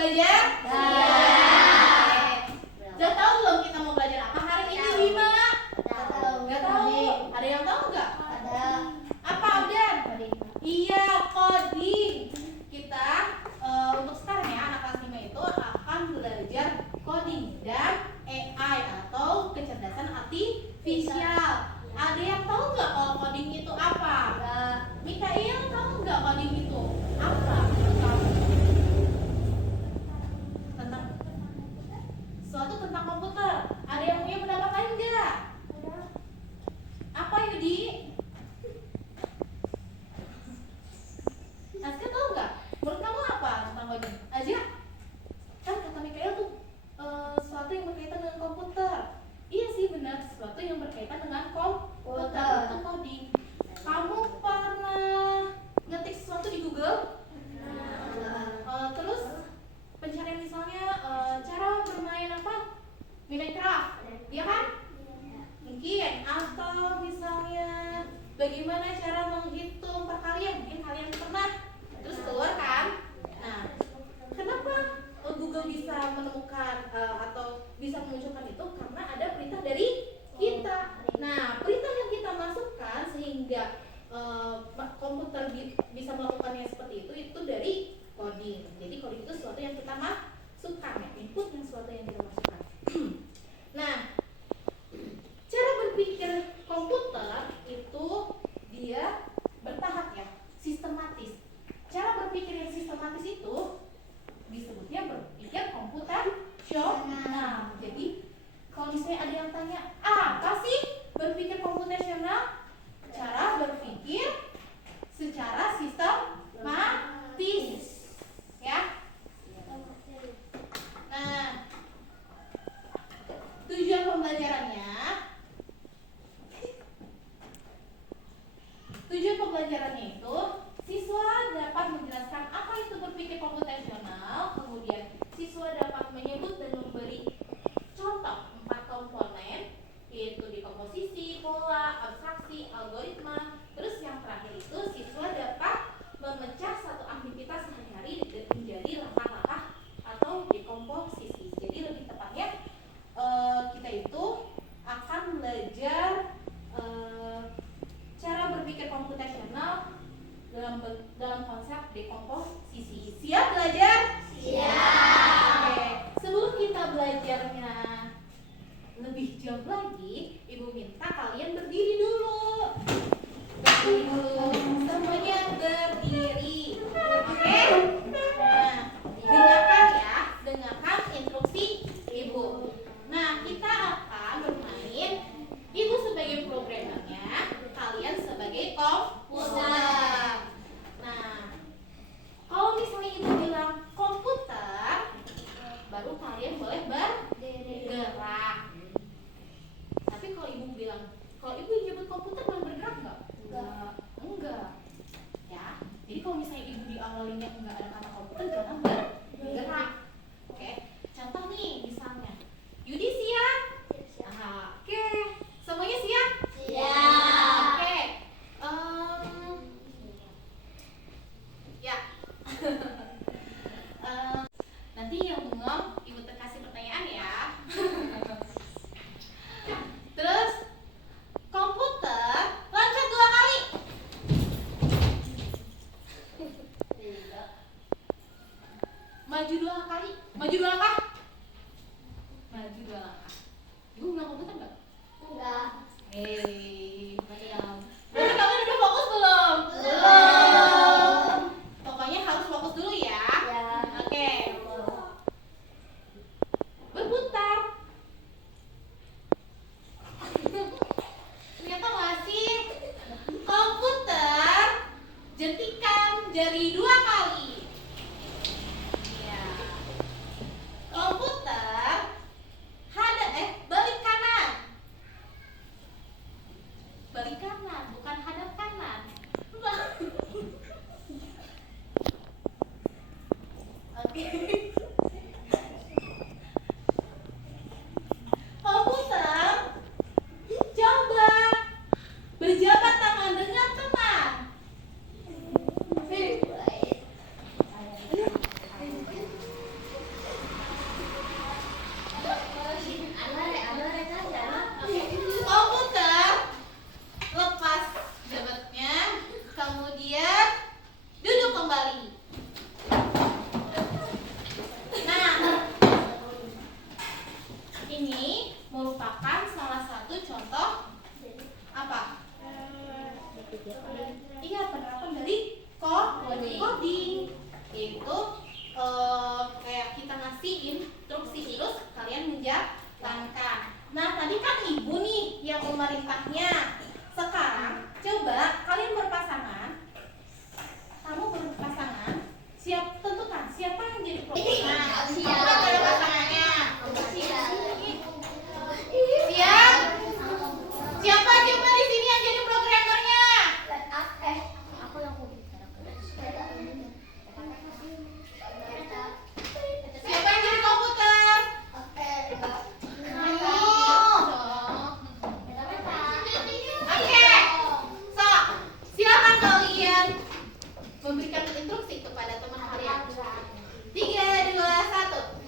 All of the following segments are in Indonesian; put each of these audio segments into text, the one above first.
belajar? Siap. Udah tahu belum kita mau belajar apa hari ini, Bima? Nggak tahu. Ada yang tahu nggak? Ada. Apa, Abdan? Iya, coding. Kita untuk sekarang ya, anak kelas 5 itu akan belajar coding dan AI atau kecerdasan artifisial. Ada yang tahu nggak kalau coding itu apa? Mikael, tahu nggak coding itu apa? Tentang suatu tentang komputer. Ada yang punya pendapat lain nggak? Apa Yudi? Aska tahu nggak? Menurut kamu apa tentang coding? Aja? Kan kata Mikael tuh sesuatu yang berkaitan dengan komputer. Iya sih benar, sesuatu yang berkaitan dengan komputer itu coding. Kamu pernah ngetik sesuatu di Google? Terus pencarian misalnya cara bermain apa? Minecraft, iya kan? Mungkin atau misalnya bagaimana cara menghitung perkalian, mungkin kalian pernah terus keluar kan? Nah, kenapa Google bisa menemukan atau bisa menunjukkan itu? Karena ada perintah dari kita. Nah, perintah yang kita masukkan sehingga komputer bisa melakukannya seperti itu dari coding. Jadi coding itu sesuatu yang kita masukkan, ya, input yang sesuatu yang kita masukkan. Nah, cara berpikir komputer itu dia bertahap ya, sistematis. Cara berpikir yang sistematis itu disebutnya berpikir komputasional. Jadi kalau misalnya ada yang tanya, apa sih berpikir komputasional? Cara berpikir secara sistematis, ya. Nah, tujuan pembelajarannya itu siswa dapat menjelaskan apa itu berpikir komputasional, kemudian siswa dapat menyebut dan memberi contoh 4 komponen, yaitu dekomposisi, pola, abstraksi, algoritma. Terus yang terakhir itu siswa dapat memecah satu aktivitas sehari-hari menjadi langkah-langkah atau dekomposisi. Jadi lebih tepatnya kita itu akan belajar cara berpikir komputasional dalam konsep dekomposisi. Siap belajar? Siap. Oke. Sebelum kita belajarnya lebih jauh lagi, Ibu minta kalian berdiri dulu. Berdiri dulu. Semuanya berdiri. Oke? Nah, dengarkan ya, dengarkan instruksi Ibu. Nah, kita akan bermain. Ibu sebagai programmernya, kalian sebagai komputer. Nah, kalau misalnya Ibu bilang komputer, baru kalian boleh bergerak. Tapi kalau Ibu bilang, kalau Ibu nyebut komputer boleh bergerak nggak? Enggak. Ya. Jadi kalau misalnya Ibu diawalinnya nggak ada kata komputer, jangan bergerak. Oke. Contoh nih, misalnya, Yudi siap? Oke. Semuanya siap? Siap. Oke. Ya. Nanti yang bengong Ibu kasih pertanyaan ya. Terus komputer loncat 2 kali. Maju 2 kali. Maju 2 langkah. Maju 2 langkah. Ibu bilang komputer nggak? Enggak. Berarti kalian udah fokus belum? Belum. Pokoknya harus fokus dulu ya. Ya. Oke. Berputar. Ternyata masih komputer jentikan jari 2 kali. Ya. Komputer balik kanan. kasih instruksi, terus kalian menjalankan. Nah, tadi kan ibu nih yang memerintahnya. Sekarang coba kalian berpasangan. Kamu berpasangan, tentukan siapa yang jadi programmer. Siapa pada pasangannya? Siap? Siapa coba di sini yang jadi programmernya? Aku yang Siapa yang jadi komputer? Oke. So, silakan kalian memberikan instruksi kepada teman kalian. 3, 2, 1.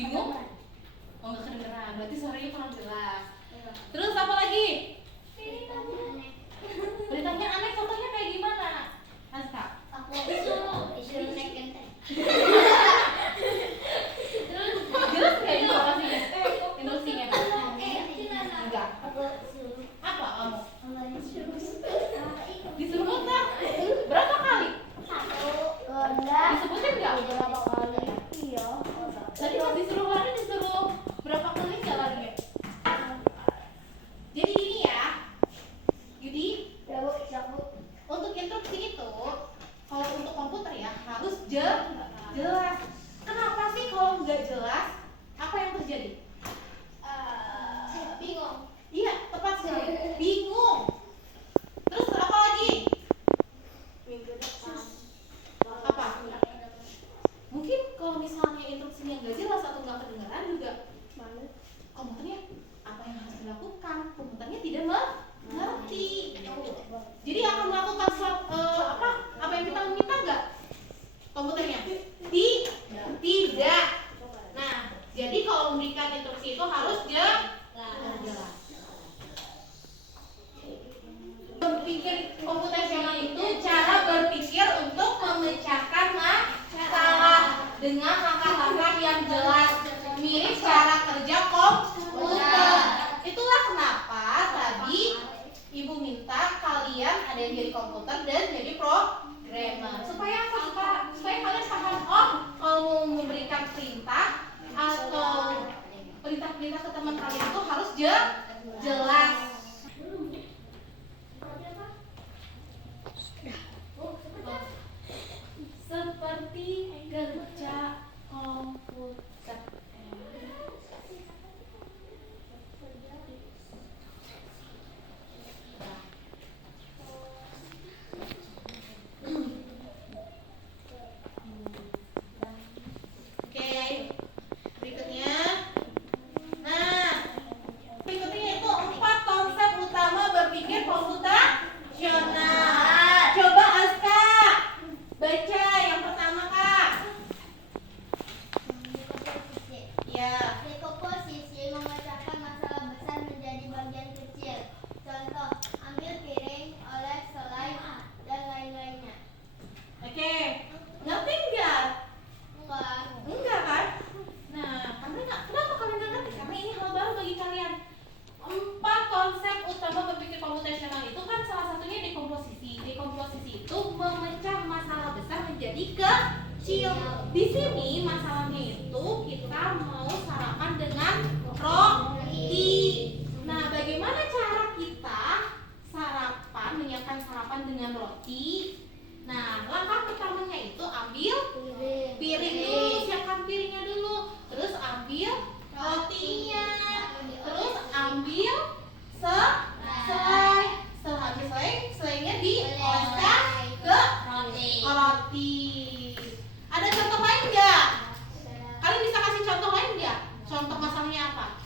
Bingung? Oh, nggak kedengeran. Berarti suaranya kurang jelas. Terus apa lagi? Beritanya aneh, contohnya kayak gimana? Aska? Aku disuruh naik genteng. Terus jelas nggak informasinya? Instruksinya? Enggak. Apa kamu? Disuruh muter? Berapa kali? Disebutin nggak? Berapa kali? Iya. Tadi pas disuruh lari disuruh berapa kali nggak larinya? Jadi gini ya, Yudi, untuk instruksi itu, kalau untuk komputer ya harus jelas. Kenapa sih kalau nggak jelas, apa yang terjadi? Bingung. Iya, tepat sekali. Bingung. Terus apa lagi? Apa? Mungkin kalau misalnya instruksinya nggak jelas atau nggak kedengaran juga, komputernya apa yang harus dilakukan? Komputernya tidak mengerti. Jadi akan melakukan apa yang kita minta nggak? Komputernya? Tidak. Nah, jadi kalau memberikan instruksi itu harus jelas. Berpikir komputasional itu cara berpikir untuk memecahkan masalah dengan langkah-langkah yang jelas, mirip cara kerja komputer. Itulah kenapa tadi Ibu minta kalian ada yang jadi komputer dan jadi programmer. Supaya apa? Supaya kalian paham, oh kalau mau memberikan perintah atau perintah-perintah ke teman kalian itu harus jelas. Seperti kerja komputer. kecil. Di sini masalahnya itu kita mau sarapan dengan roti. Nah, bagaimana cara kita sarapan, menyiapkan sarapan dengan roti? Nah, langkah pertamanya itu ambil piring dulu, siapkan piringnya dulu. Terus ambil rotinya. Terus ambil selai. Setelah ambil selainya dioleskan ke roti. Ada contoh lain nggak? Kalian bisa kasih contoh lain nggak? Contoh masalahnya apa?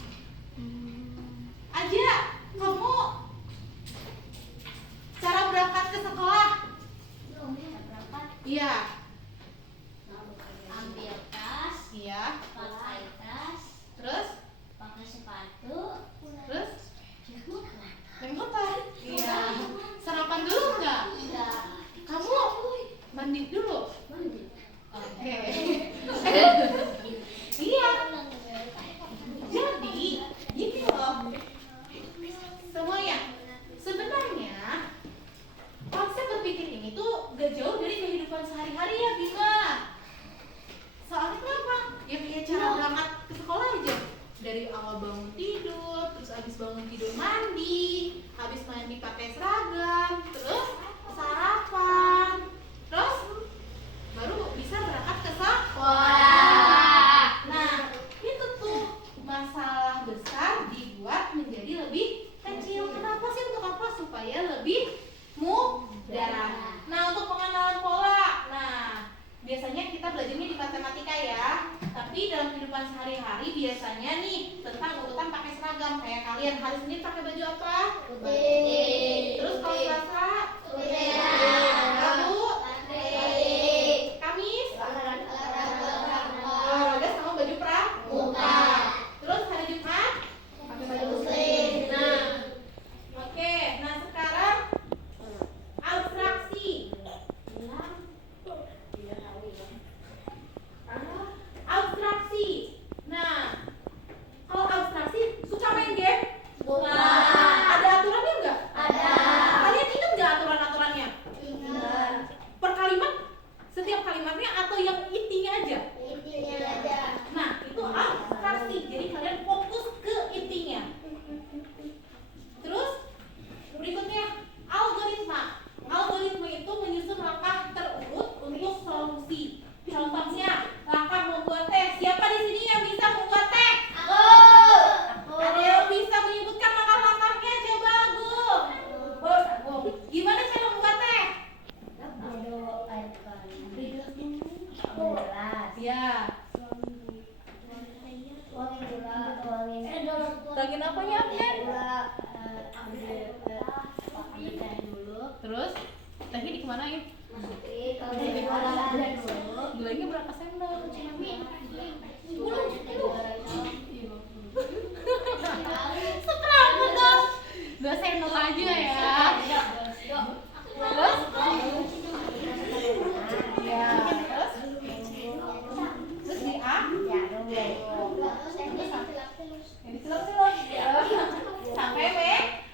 Aja, kamu cara berangkat ke sekolah? Iya. Ambil tas, Iya. pakai tas, Terus? pakai sepatu, Terus? naik motor? Iya. Sarapan dulu nggak? Enggak. Kamu mandi dulu? Oke. Iya. Jadi, gini loh. Semuanya. Sebenarnya konsep berpikir ini tuh gak jauh dari kehidupan sehari-hari ya, Bima. Soalnya kenapa? Ya punya cara berangkat ke sekolah aja. Dari awal bangun tidur, terus habis bangun tidur mandi, habis mandi pakai seragam, terus sarapan, terus baru bisa berangkat ke sekolah. Nah, itu tuh masalah besar dibuat menjadi lebih kecil. Kenapa sih? Untuk apa? Supaya lebih mudah. Nah, untuk pengenalan pola. Nah, biasanya kita belajarnya di matematika ya. Tapi dalam kehidupan sehari-hari biasanya nih tentang urutan pakai seragam. Kayak kalian hari Senin pakai baju apa? Putih. Terus kalau Selasa? Putih. Rabu? Kamis? Olahraga sama baju pramuka. Terus hari Jumat? Pakai baju muslim. Nah, oke. Nah, sekarang abstraksi. Abstraksi. Nah, kalau abstraksi suka main game? Suka. Ada aturannya enggak? Ada. Kalian ingat nggak aturan-aturannya? Ingat. Per kalimat? Setiap kalimatnya atau yang intinya aja? Intinya aja. Nah, itu abstraksi. Jadi kalian fokus ke intinya. Terus berikutnya algoritma. Algoritma itu menyusun langkah terurut untuk solusi. Contohnya langkah membuat teh. Siapa di sini yang bisa membuat teh? Aku. Ada yang bisa menyebutkan langkah-langkahnya? Coba Agung. Gimana cara membuat teh? Aduk air panas. Gelas. Ya. Tuangin gula, tuangin. Tuangin apanya, Abner? Gula, ambil teh dulu. Terus tehnya dikemanain? Masukin ke dalam dulu. Gulanya berapa sendok? Seberapa dong? 2 sendok aja ya. Terus? Ya. Terus di A? Ini celok-celok. Sampai W.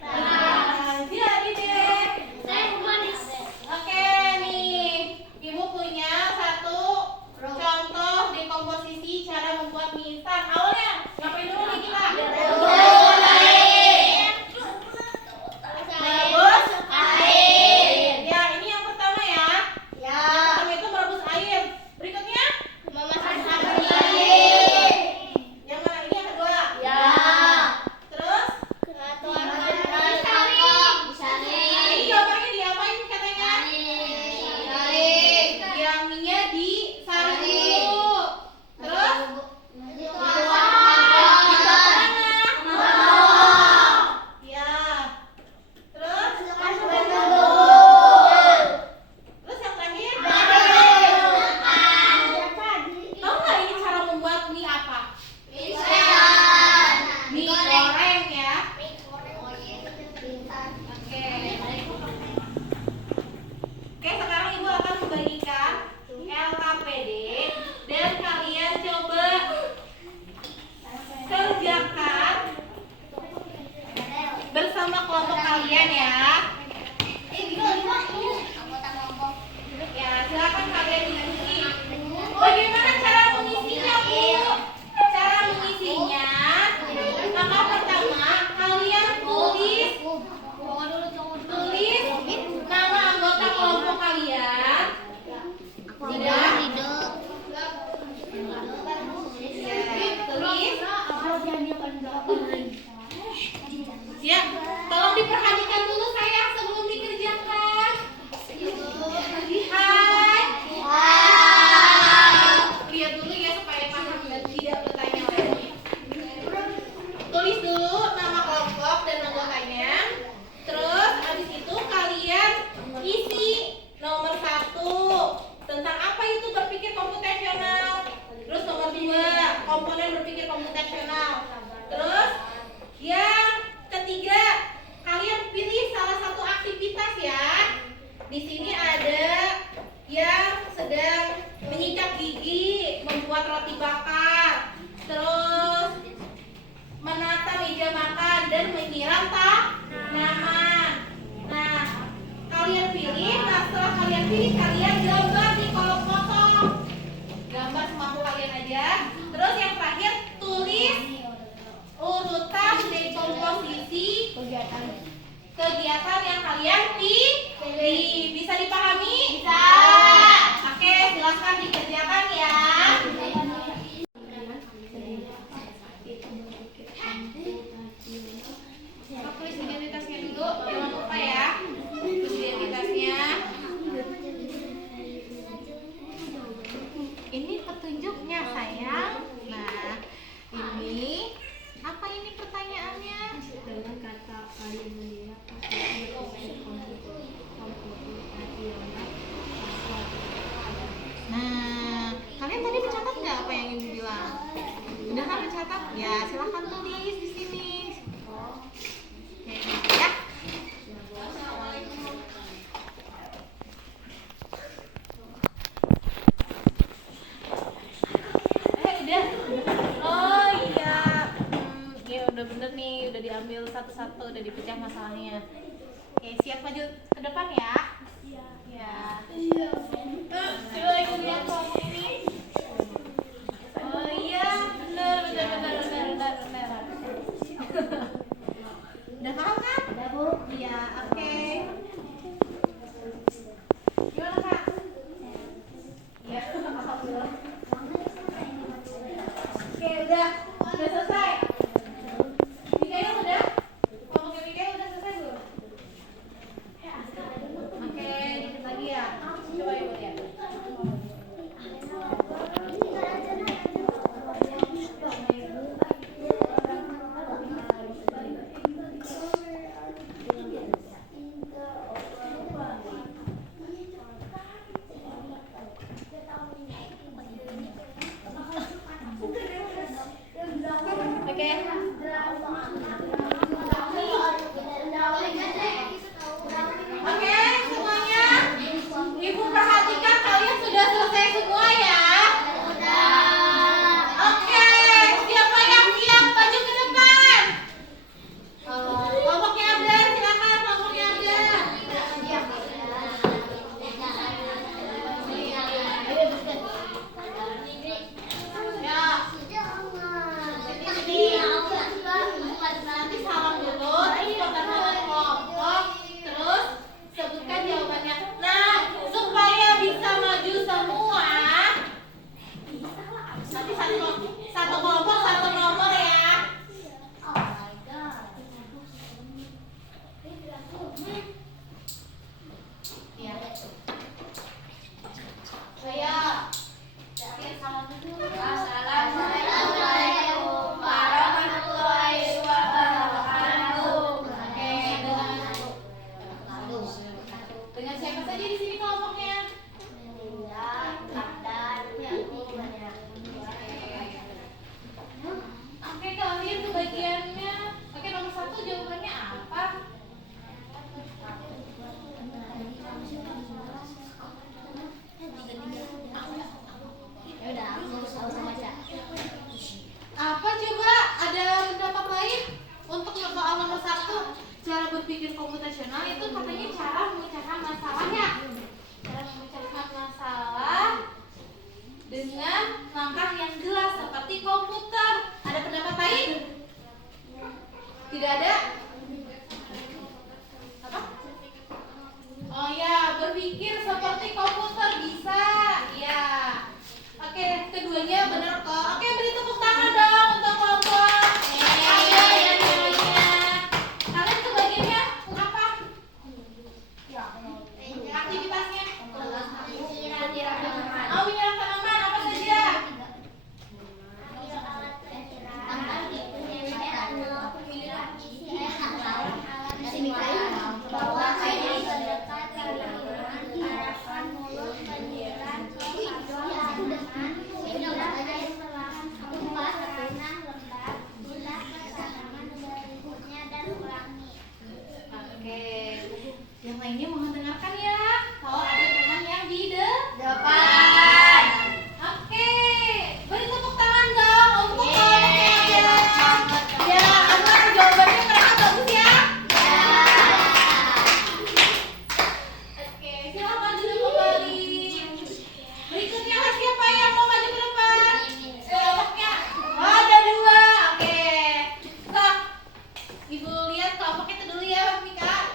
Nah, jadi deh. Oke, kegiatan yang kalian pilih. Bisa dipahami? Bisa. Oke, silahkan dikerjakan ya. Tulis identitasnya dulu, jangan lupa ya. Tulis identitasnya. Ini petunjuknya sayang. Nah, ini apa ini pertanyaannya? Dengan kata paling mulia Nah, kalian tadi mencatat nggak apa yang Ibu bilang? Udah kan mencatat? Ya, silahkan tulis di sini. Oke, ya. Udah. Oh iya. Ya udah bener nih, udah diambil satu-satu, udah dipecah masalahnya. Oke, siap maju ke depan ya? Iya. Coba Ibu lihat soal ini. Oh iya, bener. Udah paham kan? Udah, Bu. Iya, oke. Gimana Kak? Iya, alhamdulillah. Oke, udah selesai. Mikael udah? Kelompoknya Mikael udah selesai belum? Oke, dikit lagi ya. Coba Ibu lihat. Oke. Oke, semuanya. Ibu perhatikan kalian sudah selesai semua ya. Oke, siapa yang siap maju ke depan? Kelompoknya Abdan, silakan kelompoknya Abdan. Ya. Nanti salam dulu, terus pertama kelompok, terus sebutkan jawabannya. Nah, supaya bisa maju semua, nanti satu kelompok satu nomor ya. Iya. Ayo. Salam dulu. Assalamualaikum warahmatullahi wabarakatuh. Oke, dengan siapa saja di sini kelompoknya? Oke, kalian kebagiannya. Oke, nomor 1 jawabannya apa? Apa coba? Ada pendapat lain untuk soal nomor 1? Cara berpikir komputasional itu katanya cara memecahkan masalahnya. Cara memecahkan masalah dengan langkah yang jelas seperti komputer. Ada pendapat lain? Tidak ada? Apa? Oh ya, berpikir seperti komputer bisa. Ya. Oke, keduanya benar kok. Oke, beri tepuk tangan dong untuk kelompok. Kalian kebagiannya apa? Aktivitasnya? Oh, menyiram tanaman apa saja? Oke, yang lainnya mohon dengarkan ya. Kalau ada teman yang di depan. Oke, beri tepuk tangan dong untuk kelompoknya. Ya, aman jawabannya mereka bagus ya. Oke, silakan maju kembali. Berikutnya siapa yang mau maju ke depan? Kelompoknya. Oh, ada 2. Oke. Stop. Ibu lihat kelompoknya itu dulu ya, Mika.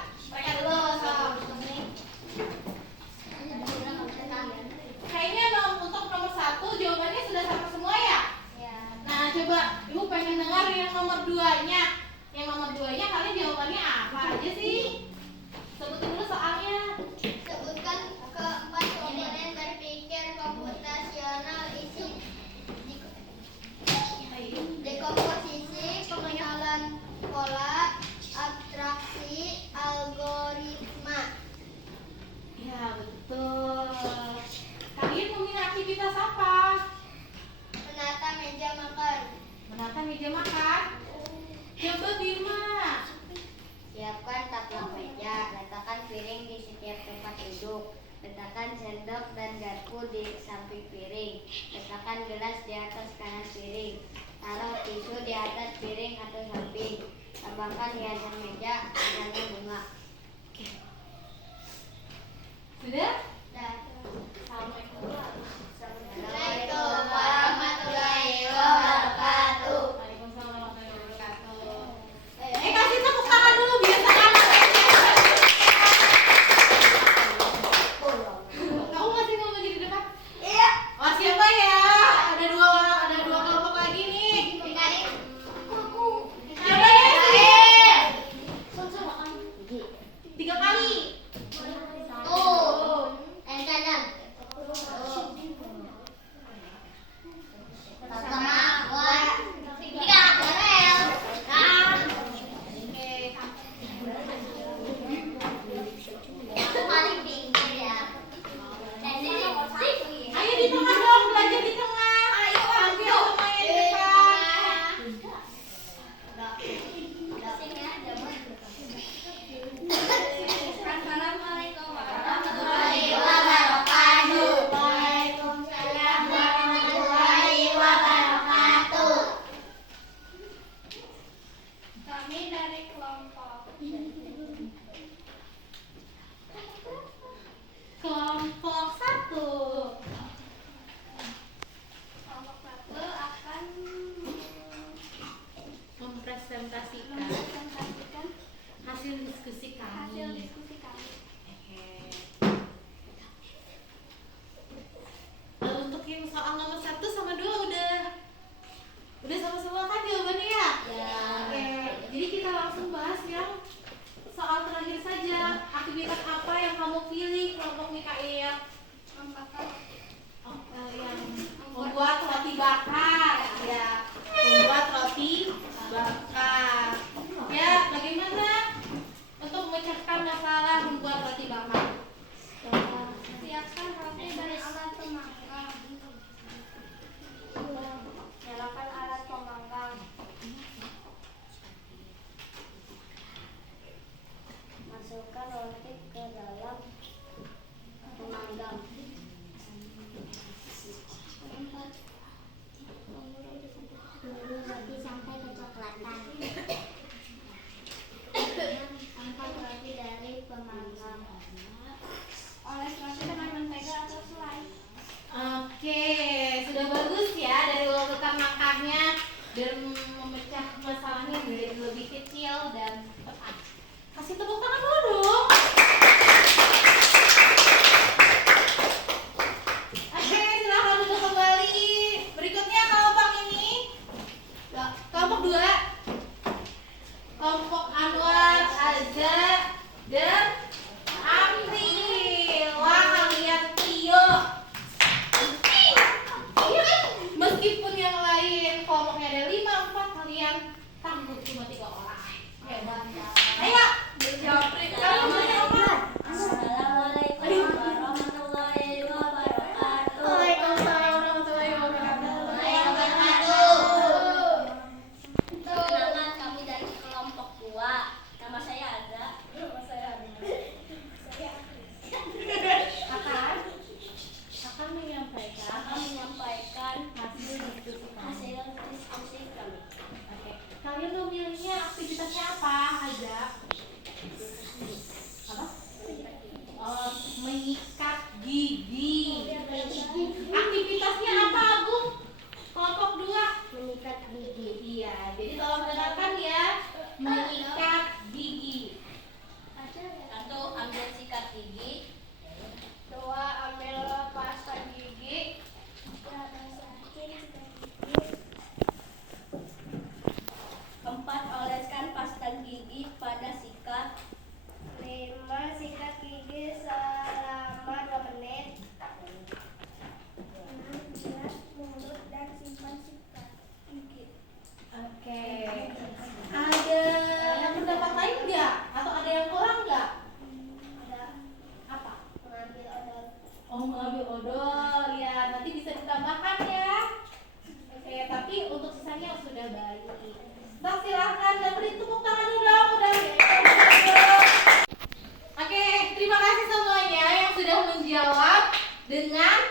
di samping piring. Letakkan gelas di atas kanan piring. Taruh tisu di atas piring atau samping. Tambahkan hiasan meja, misalnya bunga. Sudah? Assalamualaikum warahmatullahi wabarakatuh. Waalaikumsalam warahmatullahi wabarakatuh. Kasih tepuk tangan dulu biar semangat. Kamu masih mau berdiri di depan? Iya. Oh, siapa ya? Ada dua kelompok lagi nih. Siapa ya? Tiga kali. Tuh. Yang kanan. Pertama, dua, tiga, Karel. Aku paling pinggir ya. Dan ini Ayo di tengah dong, belajar di tengah. Ayo ambil semuanya di depan. Assalamualaikum warahmatullahi wabarakatuh. Waalaikumsalam warahmatullahi wabarakatuh. Kami dari kelompok Kelompok 1. akan Mempresentasikan mempresentasikan hasil diskusi kami. hasil diskusi kami. Oke. Untuk yang soal nomor 1 sama 2 udah sama semua kan jawabannya ya? Ya. Oke. Jadi kita langsung bahas yang soal terakhir saja. Aktivitas apa yang kamu pilih kelompok Mikael? Yang membuat roti bakar. Ya, membuat roti bakar. Ya, bagaimana untuk memecahkan masalah membuat roti bakar? Siapkan roti dan alat pemanggang. Nyalakan alat pemanggang. Masukkan roti ke dalam pemanggang. Tunggu roti sampai kecoklatan. Angkat roti dari pemanggang. Oles roti dengan mentega atau selai. Oke, sudah bagus ya dari urutan langkahnya dan memecah masalahnya menjadi lebih kecil dan tepat. Kasih tepuk tangan dulu dong. Oke, silahkan duduk kembali. Berikutnya kelompok ini, kelompok 2, kelompok Anwar, Azza, dan April. Wah, kalian trio. Meskipun yang lain kelompoknya ada 5, 4, kalian tangguh cuma 3 orang. Hebat. Ayo, jawab. Kamu mau jawab? Assalamualaikum warahmatullahi wabarakatuh. Waalaikumsalam warahmatullahi wabarakatuh. Perkenalkan, kami dari kelompok 2. Nama saya Ada. Akan menyampaikan hasil diskusi kami. hasil diskusi kami. Oke, kalian memilihnya aktivitasnya apa aja? Apa? Oh, menyikat gigi. Aktivitasnya apa, Agung? Kelompok 2. Menyikat gigi. Iya, jadi tolong dengarkan ya. Menyikat gigi. 1. Ambil sikat gigi. 2. Ambil pasta gigi. 4. Oleskan pasta gigi pada sikat. 5. Sikat gigi selama 2 menit. 6. Bilas mulut dan simpan sikat gigi. Oke. Ada pendapat lain nggak? Atau ada yang kurang nggak? Ada Apa? mengambil odol. Oh, mengambil odol ya. Nanti bisa ditambahkan ya. Oke, tapi untuk sisanya sudah baik. Bang, silahkan dan beri tepuk tangan dulu dong. Oke, terima kasih semuanya yang sudah menjawab dengan